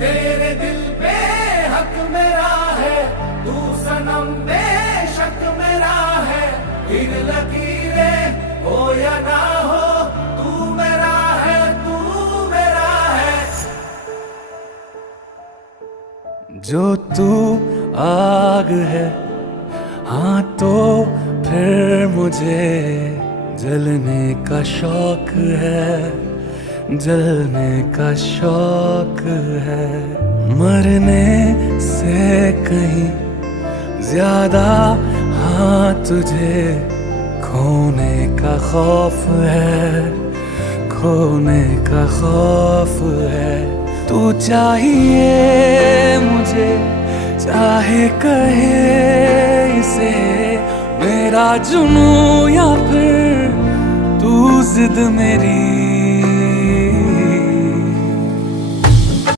तेरे दिल पे हक मेरा है, तू सनम बेशक मेरा है। फिर लकीरें हो या ना हो, तू मेरा है, तू मेरा है। जो तू आग है, हाँ तो फिर मुझे जलने का शौक है, जलने का शौक है। मरने से कहीं ज्यादा हाँ तुझे खोने का खौफ है, खोने का खौफ है। तू चाहिए मुझे, चाहे कहे इसे मेरा जुनून या फिर तू जिद मेरी